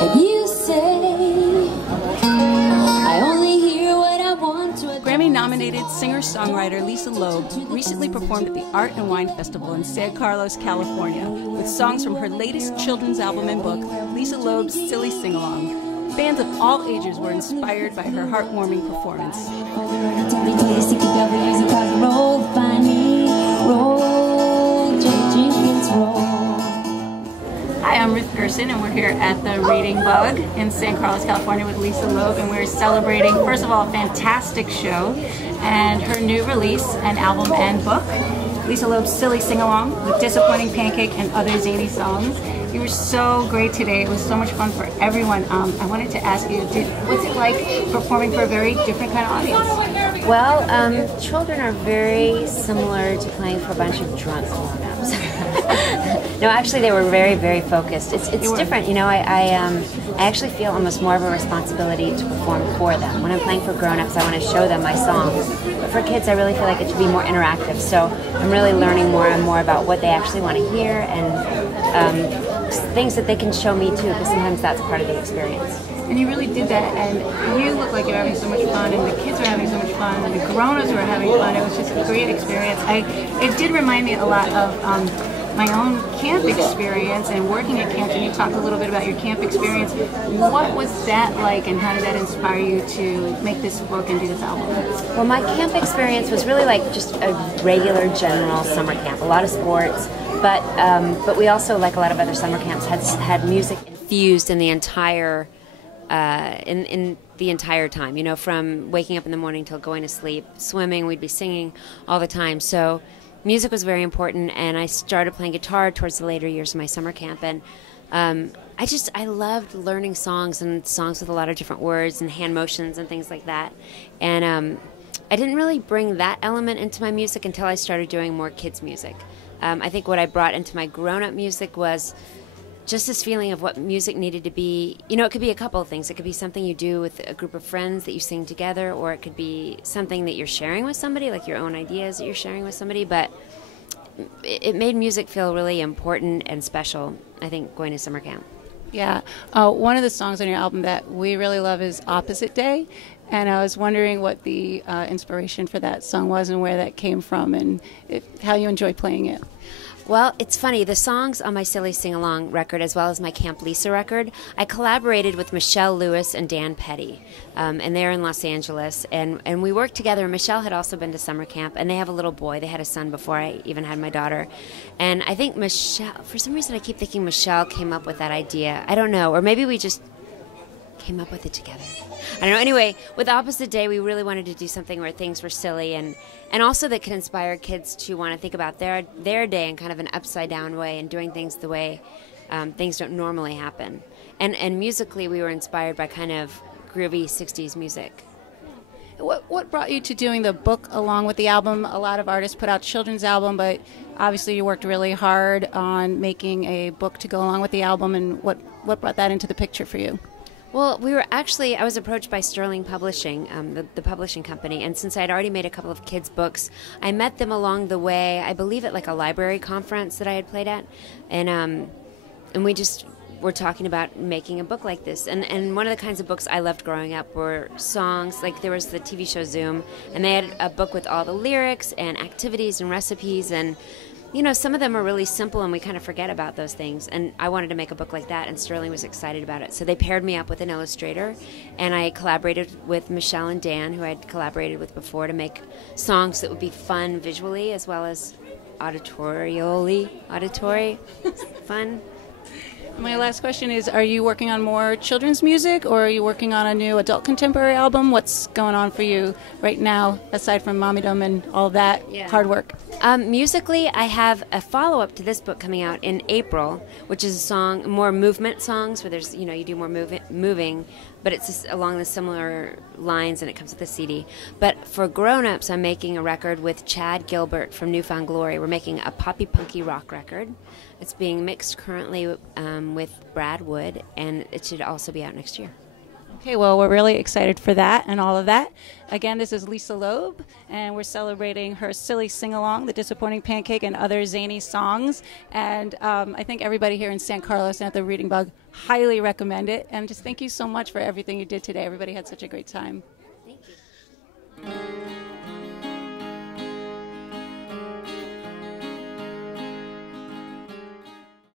And you say, I only hear what I want to. Grammy-nominated singer-songwriter Lisa Loeb recently performed at the Art and Wine Festival in San Carlos, California, with songs from her latest children's album and book, Lisa Loeb's Silly Sing-Along. Fans of all ages were inspired by her heartwarming performance. Hi, I'm Ruth Gerson, and we're here at the Reading Bug in San Carlos, California with Lisa Loeb, and we're celebrating, first of all, a fantastic show and her new release, an album and book, Lisa Loeb's Silly Sing-Along with Disappointing Pancake and Other Zany Songs. You were so great today. It was so much fun for everyone. I wanted to ask you, what's it like performing for a very different kind of audience? Well, children are very similar to playing for a bunch of drunk grown-ups. No, actually, they were very, very focused. It's different, you know. I actually feel almost more of a responsibility to perform for them. When I'm playing for grown-ups, I want to show them my songs. But for kids, I really feel like it should be more interactive. So I'm really learning more and more about what they actually want to hear and things that they can show me too, because sometimes that's part of the experience. And you really did that, and you look like you're having so much fun, and the kids are having so much fun, and the grown-ups were having fun. It was just a great experience. It did remind me a lot of my own camp experience and working at camp. And you talked a little bit about your camp experience. What was that like, and how did that inspire you to make this book and do this album? Well, my camp experience was really like just a regular general summer camp. A lot of sports, but we also, like a lot of other summer camps, had music infused in the entire in the entire time. You know, from waking up in the morning till going to sleep, swimming, we'd be singing all the time. So music was very important, and I started playing guitar towards the later years of my summer camp, and I loved learning songs, and songs with a lot of different words and hand motions and things like that. And I didn't really bring that element into my music until I started doing more kids' music. I think what I brought into my grown-up music was just this feeling of what music needed to be. You know, it could be a couple of things. It could be something you do with a group of friends that you sing together, or it could be something that you're sharing with somebody, like your own ideas that you're sharing with somebody. But it made music feel really important and special, I think, going to summer camp. Yeah. One of the songs on your album that we really love is Opposite Day. And I was wondering what the inspiration for that song was and where that came from, and how you enjoy playing it. Well, it's funny. The songs on my Silly Sing-Along record, as well as my Camp Lisa record, I collaborated with Michelle Lewis and Dan Petty, and they're in Los Angeles. And we worked together. Michelle had also been to summer camp, and they have a little boy. They had a son before I even had my daughter. And I think Michelle, for some reason I keep thinking Michelle came up with that idea. I don't know. Or maybe we just came up with it together. I don't know. Anyway, with Opposite Day, we really wanted to do something where things were silly and also that could inspire kids to want to think about their day in kind of an upside-down way and doing things the way things don't normally happen. And musically, we were inspired by kind of groovy 60s music. What brought you to doing the book along with the album? A lot of artists put out children's album, but obviously you worked really hard on making a book to go along with the album, and what brought that into the picture for you? Well, I was approached by Sterling Publishing, the publishing company, and since I had already made a couple of kids' books, I met them along the way, I believe at like a library conference that I had played at, and we just were talking about making a book like this. And one of the kinds of books I loved growing up were songs, like there was the TV show Zoom, and they had a book with all the lyrics and activities and recipes, and you know, some of them are really simple and we kind of forget about those things. And I wanted to make a book like that, and Sterling was excited about it. So they paired me up with an illustrator, and I collaborated with Michelle and Dan, who I'd collaborated with before, to make songs that would be fun visually as well as auditory fun. My last question is, are you working on more children's music, or are you working on a new adult contemporary album? What's going on for you right now, aside from Mommydom and all that hard work? Musically, I have a follow-up to this book coming out in April, which is a song, more movement songs, where there's, you know, you do more moving, but it's just along the similar lines, and it comes with a CD. But for grown-ups, I'm making a record with Chad Gilbert from Newfound Glory. We're making a poppy punky rock record. It's being mixed currently with Brad Wood, and it should also be out next year. Okay, well, we're really excited for that and all of that. Again, this is Lisa Loeb, and we're celebrating her silly sing-along, The Disappointing Pancake, and other zany songs. And I think everybody here in San Carlos and at the Reading Bug highly recommend it. And just thank you so much for everything you did today. Everybody had such a great time. Thank you.